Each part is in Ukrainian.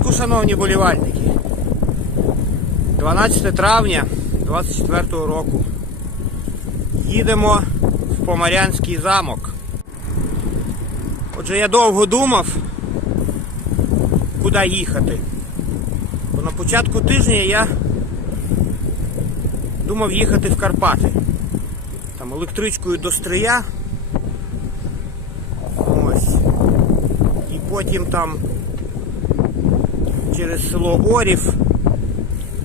ранку, шановні болівальники. 12 травня 24 року. Їдемо в Помарянський замок. Отже, я довго думав, куди їхати. Бо на початку тижня я думав їхати в Карпати. Там електричкою до Стрия. Ось. І потім там через село Орів.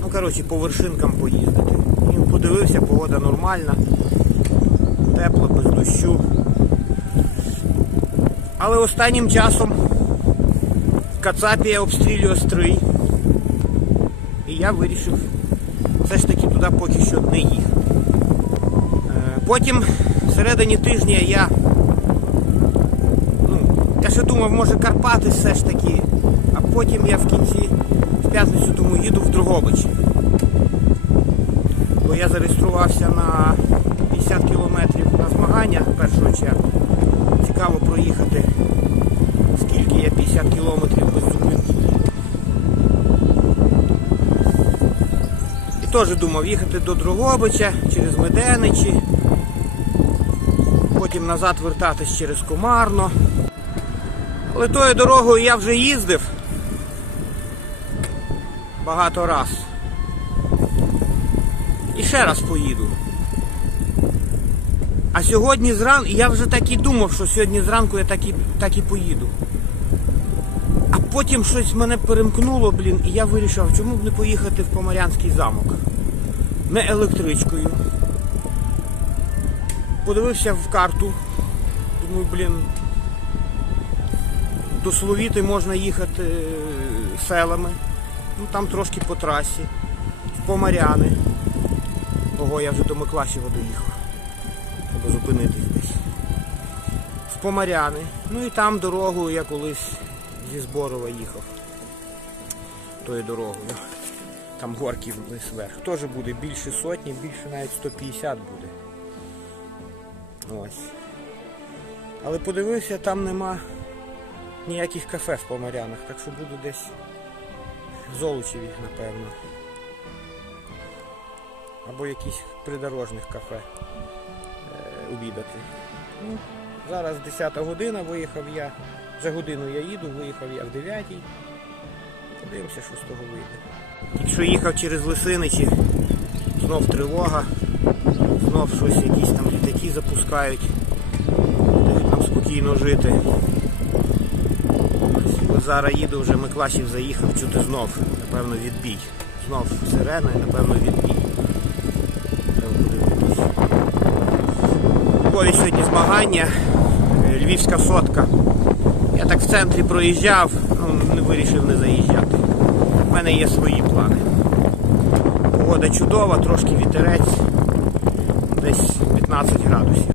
Ну, коротше, по вершинкам поїздити. І подивився, погода нормальна, тепло, без дощу. Але останнім часом Кацапія обстрілює стрий. І я вирішив все ж таки туди поки що не їхати. Е, Потім всередині тижня я ну, я ще думав, може Карпати все ж таки, потім я в кінці, в п'ятницю тому їду в Другобич. Бо я зареєструвався на 50 кілометрів на змагання першого чергу. Цікаво проїхати, скільки я 50 кілометрів без зупинки. І теж думав їхати до Другобича через Меденичі, потім назад вертатись через Комарно. Але тою дорогою я вже їздив багато раз. І ще раз поїду. А сьогодні зранку, я вже так і думав, що сьогодні зранку я так і, так і поїду. А потім щось мене перемкнуло, блін, і я вирішив, чому б не поїхати в Помарянський замок. Не електричкою. Подивився в карту. Думаю, блін, до Словіти можна їхати е, селами. Ну там трошки по трасі. В Помаряни. Ого, я вже до Миклашева доїхав. Треба зупинитись десь. В Помаряни. Ну і там дорогою я колись зі Зборова їхав. Тою дорогою. Там горки вниз вверх. Теж буде більше сотні, більше навіть 150 буде. Ось. Але подивився, там нема ніяких кафе в Помарянах, так що буду десь в Золочеві, напевно. Або якісь придорожних кафе е, обідати. Ну, зараз 10 година, виїхав я. Вже годину я їду, виїхав я в 9. Подивимося, що з того вийде. Тільки що їхав через Лисиничі, знов тривога, знов щось якісь там літаки запускають, дають нам спокійно жити. Ось зараз їду, вже Миклашів заїхав, чути знов, напевно, відбій. Знов сирена і напевно відбій. Львові сьогодні змагання, е, Львівська сотка. Я так в центрі проїжджав, ну, не вирішив не заїжджати. У мене є свої плани. Погода чудова, трошки вітерець, десь 15 градусів.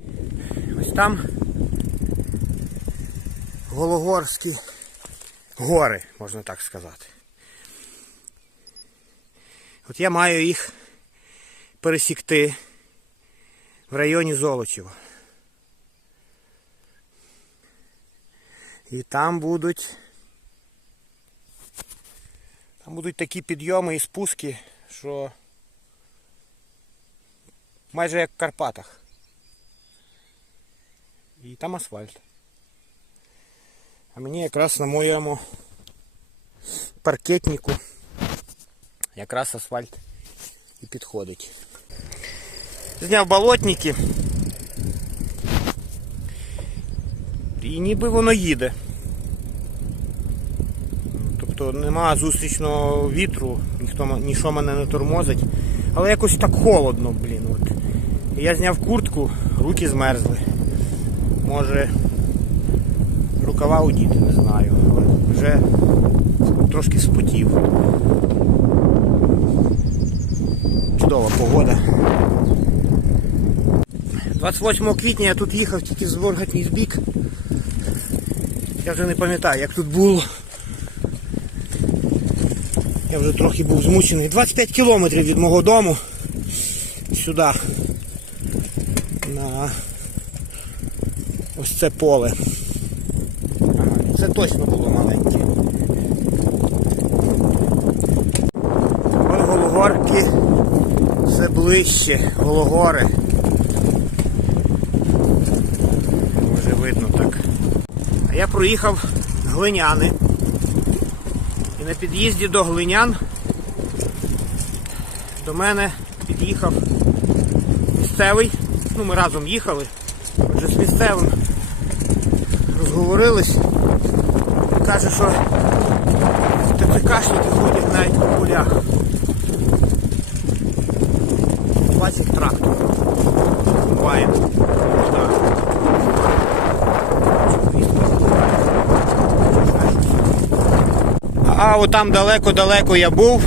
Ось там Гологорські гори, можна так сказати. От я маю їх пересікти в районі Золочева. І там будуть там будуть такі підйоми і спуски, що майже як в Карпатах. І там асфальт. Мені якраз на моєму паркетнику якраз асфальт і підходить. Зняв болотники. І ніби воно їде. Тобто нема зустрічного вітру, ніхто нічого мене не тормозить. Але якось так холодно, блін. От. Я зняв куртку, руки змерзли. Може рукава удіти, не знаю. Вже трошки спотів. Чудова погода. 28 квітня я тут їхав тільки з Боргатні бік. Я вже не пам'ятаю, як тут було. Я вже трохи був змучений. 25 кілометрів від мого дому сюди. На ось це поле точно було маленьке. Вон Гологорки все ближче, Гологори. Може видно так. А я проїхав глиняни. І на під'їзді до глинян до мене під'їхав місцевий. Ну, ми разом їхали, отже з місцевим розговорились. Каже, що ТЦКшники ходять навіть по полях. Бачить трактор. Так. А от там далеко-далеко я був.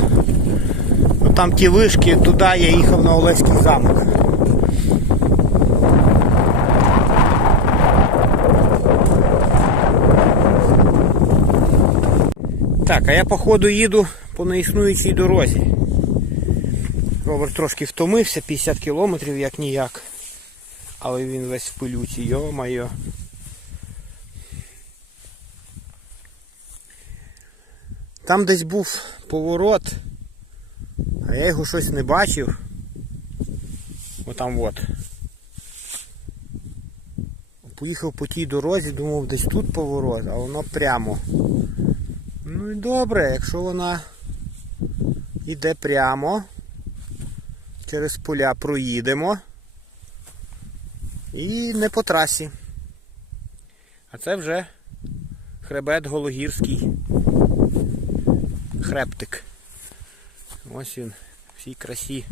От там ті вишки, туди я їхав на Олеський замок. Так, а я походу їду по неіснуючій дорозі. Ровер трошки втомився, 50 кілометрів як ніяк. Але він весь в пилюці, йо-майо. Там десь був поворот, а я його щось не бачив. Отам от. Поїхав по тій дорозі, думав, десь тут поворот, а воно прямо. Ну і добре, якщо вона йде прямо, через поля проїдемо і не по трасі. А це вже хребет Гологірський. Хребтик. Ось він, всій красі.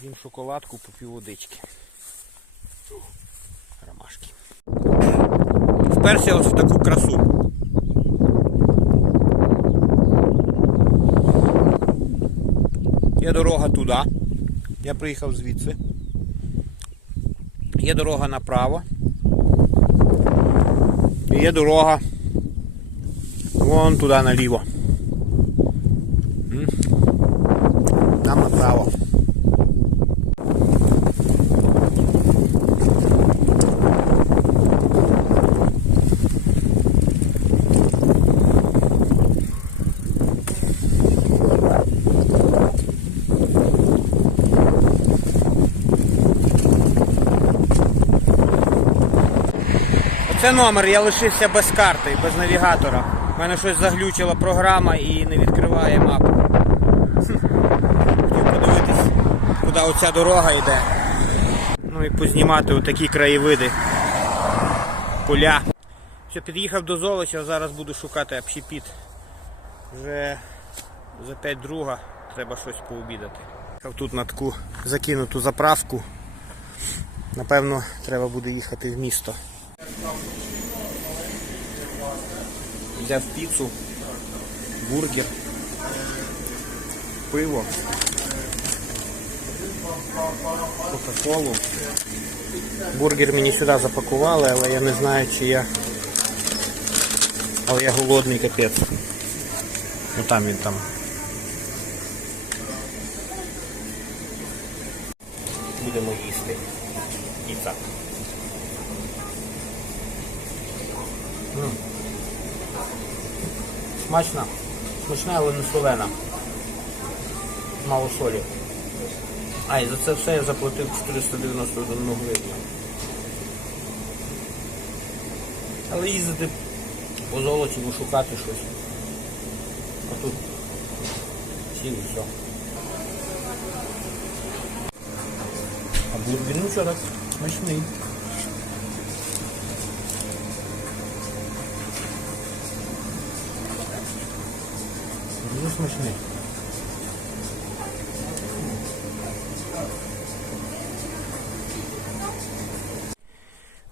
З'їм шоколадку попів водички. Вперся ось в таку красу. Є дорога туди. Я приїхав звідси. Є дорога направо. І є дорога вон туди наліво. М? Там направо. Оце номер, я лишився без карти, без навігатора. У мене щось заглючила програма і не відкриває мапу. Хотів подивитись, куди оця дорога йде. Ну і познімати отакі краєвиди. Поля. Все, під'їхав до Золоча, зараз буду шукати общепіт. Вже за 5 друга треба щось пообідати. Тут на таку закинуту заправку. Напевно, треба буде їхати в місто. Взяв піцу, бургер, пиво, кока-колу. Бургер мені сюди запакували, але я не знаю, чи я. Але я голодний капець. Ну там він там. Будемо їсти. Смачна. Смачна, але не солена. Мало солі. А, і за це все я заплатив 491 гривню. Але їздити по золоті, шукати щось. А тут сів і все. А бургер, ну так, смачний. Дуже смачний.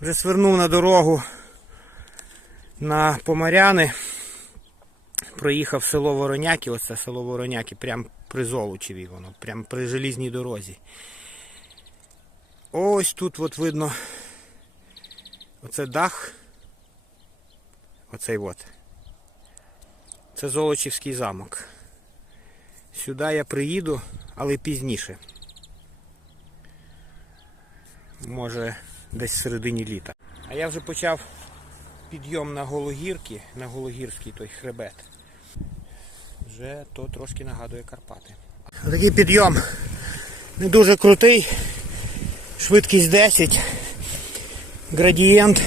Вже свернув на дорогу на Помаряни. Проїхав село Вороняки, оце село Вороняки, прямо при Золочеві воно, прямо при желізній дорозі. Ось тут от видно оце дах. Оцей от. Це Золочівський замок. Сюди я приїду, але пізніше. Може, десь в середині літа. А я вже почав підйом на Гологірки, на Гологірський той хребет. Вже то трошки нагадує Карпати. Такий підйом не дуже крутий. Швидкість 10. Градієнт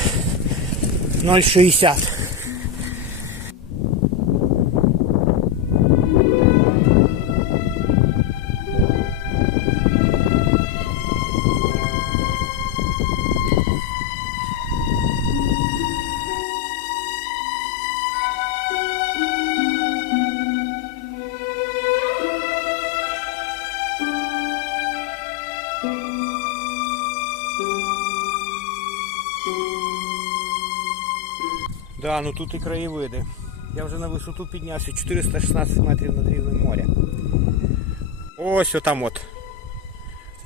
0,60. Да, ну тут і краєвиди. Я вже на висоту піднявся 416 метрів над рівнем моря. Ось отам от.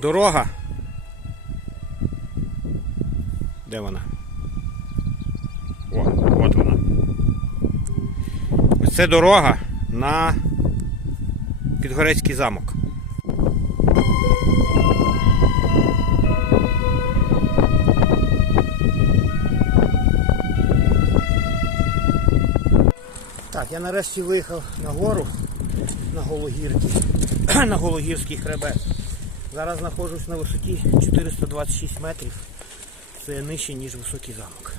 Дорога. Де вона? О, от вона. Ось це дорога на Підгорецький замок. Я нарешті виїхав на гору на Гологірки, на Гологірський хребет. Зараз знаходжусь на висоті 426 метрів. Це нижче, ніж високий замок.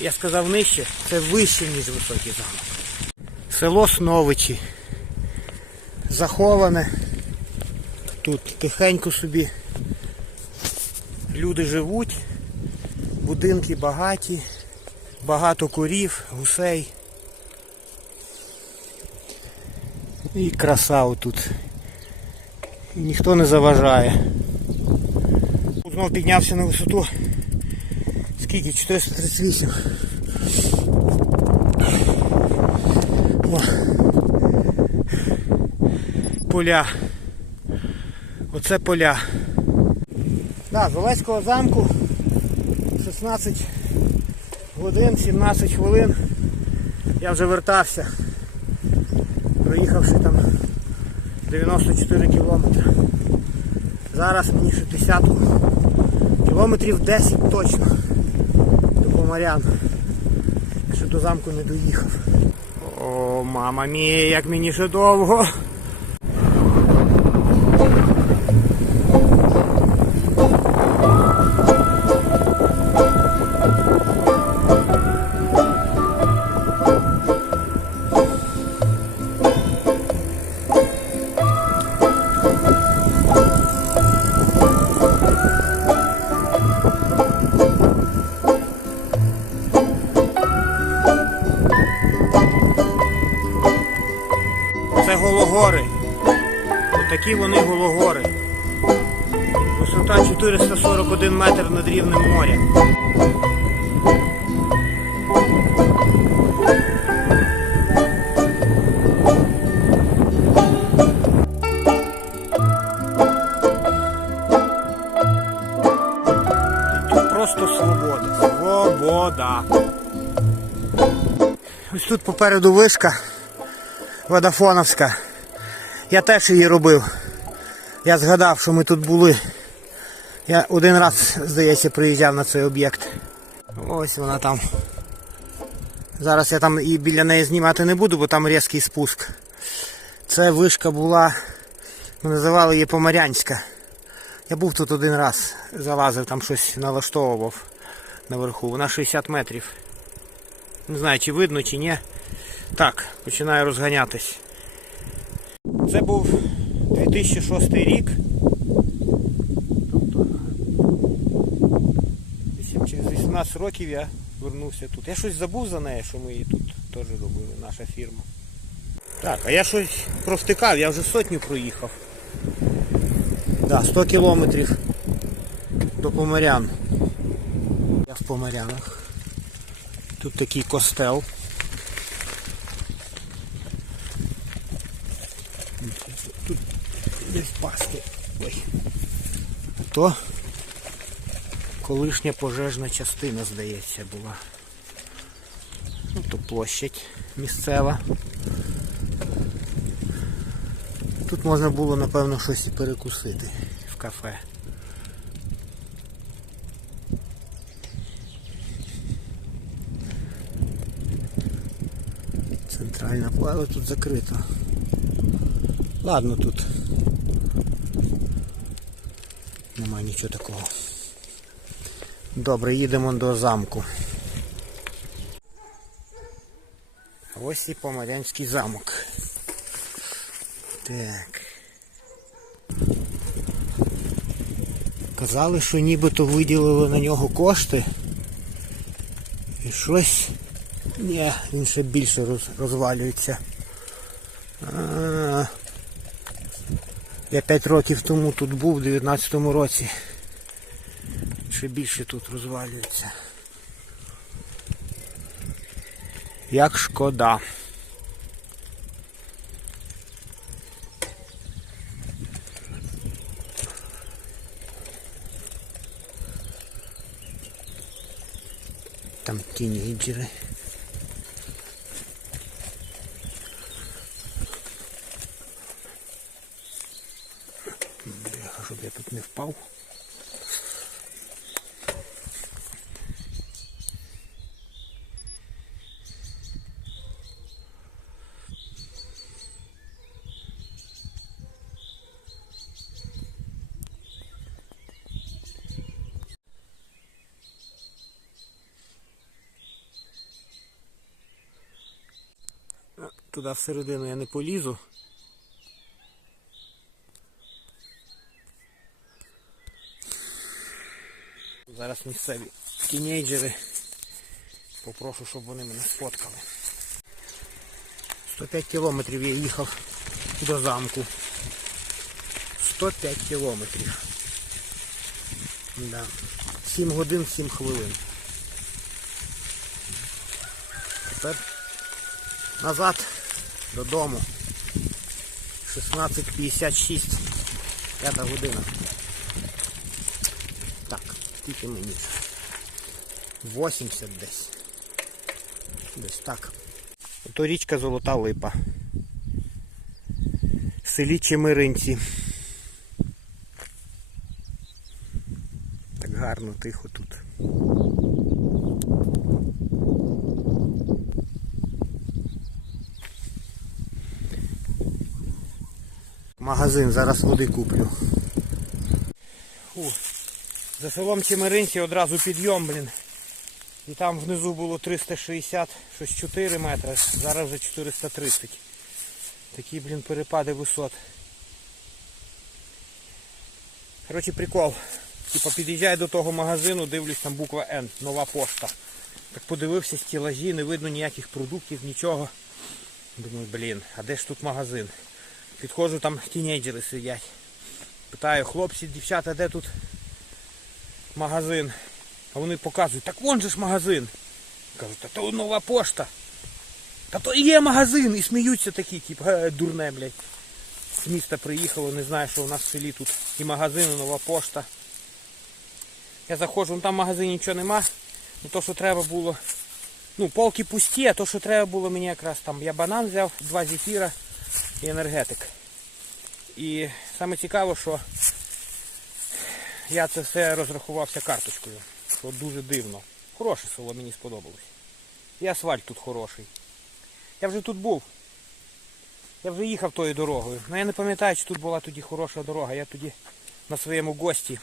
Я сказав нижче, це вище, ніж високий замок. Село Сновичі. Заховане. Тут тихенько собі. Люди живуть, будинки багаті, багато курів, гусей. І краса отут. І ніхто не заважає. Знов піднявся на висоту. Скільки? 438. О. Поля. Оце поля. Да, з Олеського замку 16 годин, 17 хвилин. Я вже вертався проїхавши там 94 кілометри. Зараз мені ще десятку. Кілометрів 10 точно до Помарян. Ще до замку не доїхав. О, мама мія, як мені ще довго. 441 метр над рівнем моря. Тут просто свобода. Свобода. Ось тут попереду вишка. Водафоновська. Я теж її робив. Я згадав, що ми тут були. Я один раз, здається, приїжджав на цей об'єкт. Ось вона там. Зараз я там і біля неї знімати не буду, бо там різкий спуск. Це вишка була, ми називали її Помарянська. Я був тут один раз, залазив, там щось налаштовував наверху. Вона 60 метрів. Не знаю, чи видно, чи ні. Так, починаю розганятись. Це був 2006 рік. 12 років я вернувся тут. Я щось забув за неї, що ми її тут теж робили, наша фірма. Так, а я щось провтикав, я вже сотню проїхав. Да, 100 кілометрів до Помарян. Я в Помарянах. Тут такий костел. Тут десь паски. Ой. То колишня пожежна частина, здається, була. Ну, то площадь місцева. Тут можна було, напевно, щось і перекусити в кафе. Центральна плава тут закрита. Ладно тут. Нема нічого такого. Добре, їдемо до замку. Ось і Поморянський замок. Так. Казали, що нібито виділили на нього кошти. І щось... Ні, він ще більше роз, розвалюється. А, я 5 років тому тут був, в 19-му році. Ще більше тут розвалюється. Як шкода. Там тінейджери. Бляха, щоб я тут не впав. Туди всередину я не полізу. Зараз місцеві тінейджери. Попрошу, щоб вони мене сфоткали. 105 кілометрів я їхав до замку. 105 кілометрів. Да. 7 годин 7 хвилин. Тепер назад додому. 16.56. П'ята година. Так, тільки мені. 80 десь. Десь так. Ото річка Золота Липа. В селі Чемеринці. Так гарно, тихо тут. Магазин, зараз води куплю. За селом Чемеринці одразу підйом, блін. І там внизу було 360, щось 4 метри, зараз вже 430. Такі, блін, перепади висот. Коротше, прикол. Типа під'їжджаю до того магазину, дивлюсь, там буква Н, нова пошта. Так подивився стілажі, не видно ніяких продуктів, нічого. Думаю, блін, а де ж тут магазин? Підходжу, там тінейджери сидять. Питаю, хлопці, дівчата, де тут магазин? А вони показують, так вон же ж магазин. Кажуть, та то нова пошта. Та то і є магазин. І сміються такі, «Ге, дурне, блядь. З міста приїхало, не знаю, що у нас в селі тут і магазин, і нова пошта. Я заходжу, ну там в магазині нічого нема. Ну то, що треба було. Ну, полки пусті, а то, що треба було мені якраз там. Я банан взяв, два зефіра і енергетик. І саме цікаво, що я це все розрахувався карточкою. Що дуже дивно. Хороше село мені сподобалось. І асфальт тут хороший. Я вже тут був. Я вже їхав тою дорогою. Ну я не пам'ятаю, чи тут була тоді хороша дорога. Я тоді на своєму гості.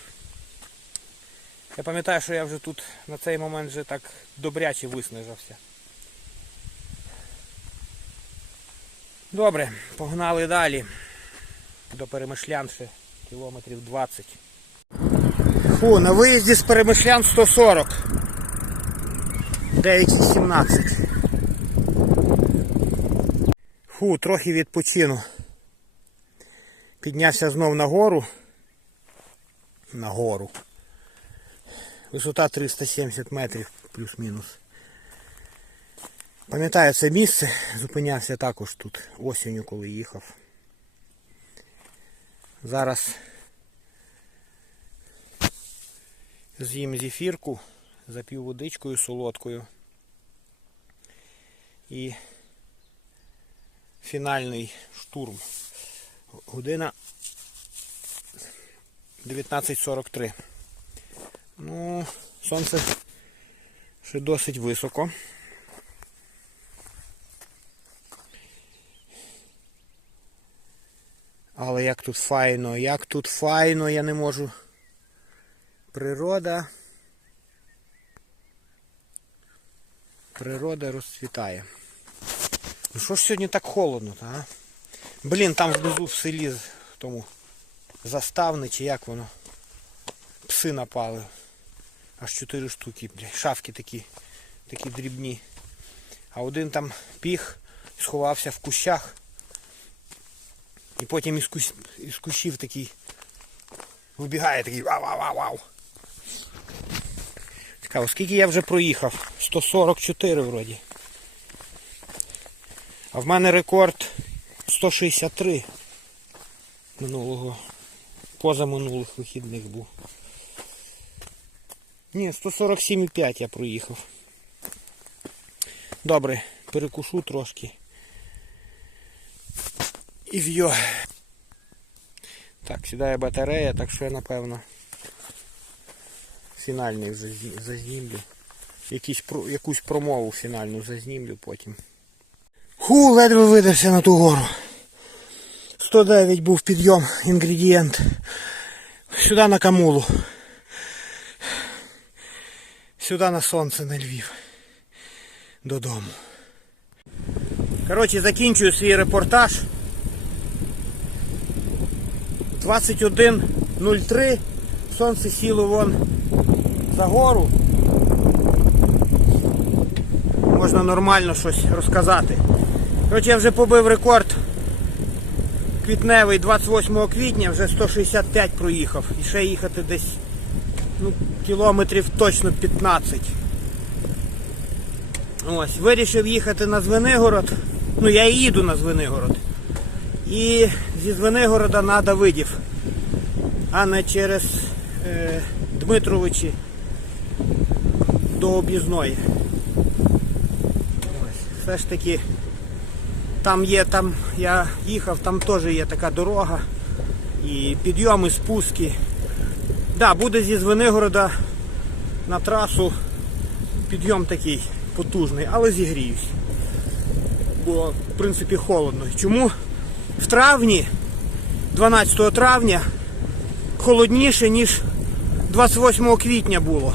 Я пам'ятаю, що я вже тут на цей момент вже так добряче виснажився. Добре, погнали далі. До Перемишлян ще кілометрів 20. Фу, на виїзді з Перемишлян 140. 9,17. Фу, трохи відпочину. Піднявся знов на гору. На гору. Висота 370 метрів плюс-мінус. Пам'ятаю це місце, зупинявся також тут осінню, коли їхав. Зараз з'їм зефірку, запів водичкою солодкою. І фінальний штурм. Година 19.43. Ну, сонце ще досить високо. Але як тут файно, як тут файно, я не можу. Природа. Природа розцвітає. Ну що ж сьогодні так холодно, а? Блін, там внизу в селі в тому заставне чи як воно. Пси напали. Аж чотири штуки, бля. Шавки такі, такі дрібні. А один там піг, сховався в кущах. І потім із, кущ... із кущів такий вибігає такий вау-вау-вау-вау. Цікаво, скільки я вже проїхав? 144 вроді. А в мене рекорд 163 минулого. Поза минулих вихідних був. Ні, 147,5 я проїхав. Добре, перекушу трошки. І в'йо. Так, сідає батарея, так що я напевно фінальний зазнімлю. Якісь, якусь промову фінальну зазнімлю потім. Ху, ледве видався на ту гору. 109 був підйом, інгредієнт. Сюди на Камулу. Сюди на сонце на Львів. Додому. Коротше, закінчую свій репортаж. 21.03. Сонце сіло вон за гору. Можна нормально щось розказати. Коротше, я вже побив рекорд квітневий 28 квітня, вже 165 проїхав. І ще їхати десь ну, кілометрів точно 15. Ось, вирішив їхати на Звенигород. Ну я і їду на Звенигород. І зі Звенигорода на Давидів, а не через е, Дмитровичі до об'їзної. Все ж таки там є, там я їхав, там теж є така дорога. І підйоми, спуски. Да, буде зі Звенигорода на трасу підйом такий потужний, але зігріюсь. Бо, в принципі, холодно. Чому в травні, 12 травня, холодніше, ніж 28 квітня було?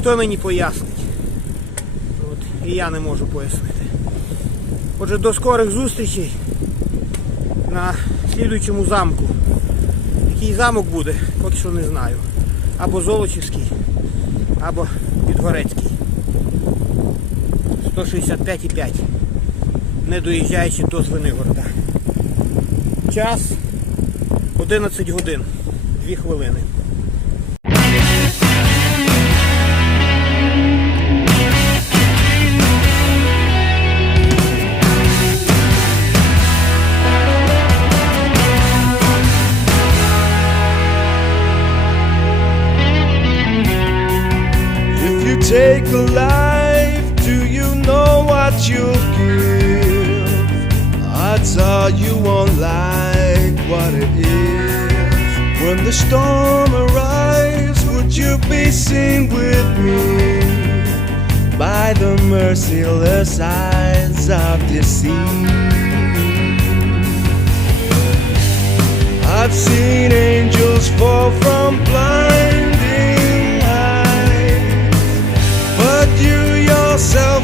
Хто мені пояснить? От, і я не можу пояснити. Отже, до скорих зустрічей на слідуючому замку. Який замок буде, поки що не знаю. Або Золочівський, або Підгорецький. 165,5. Не доїжджаючи до Звенигорода. Час 11 годин. 2 хвилини. The storm arrives, would you be seen with me? By the merciless eyes of the sea. I've seen angels fall from blinding heights, but you yourself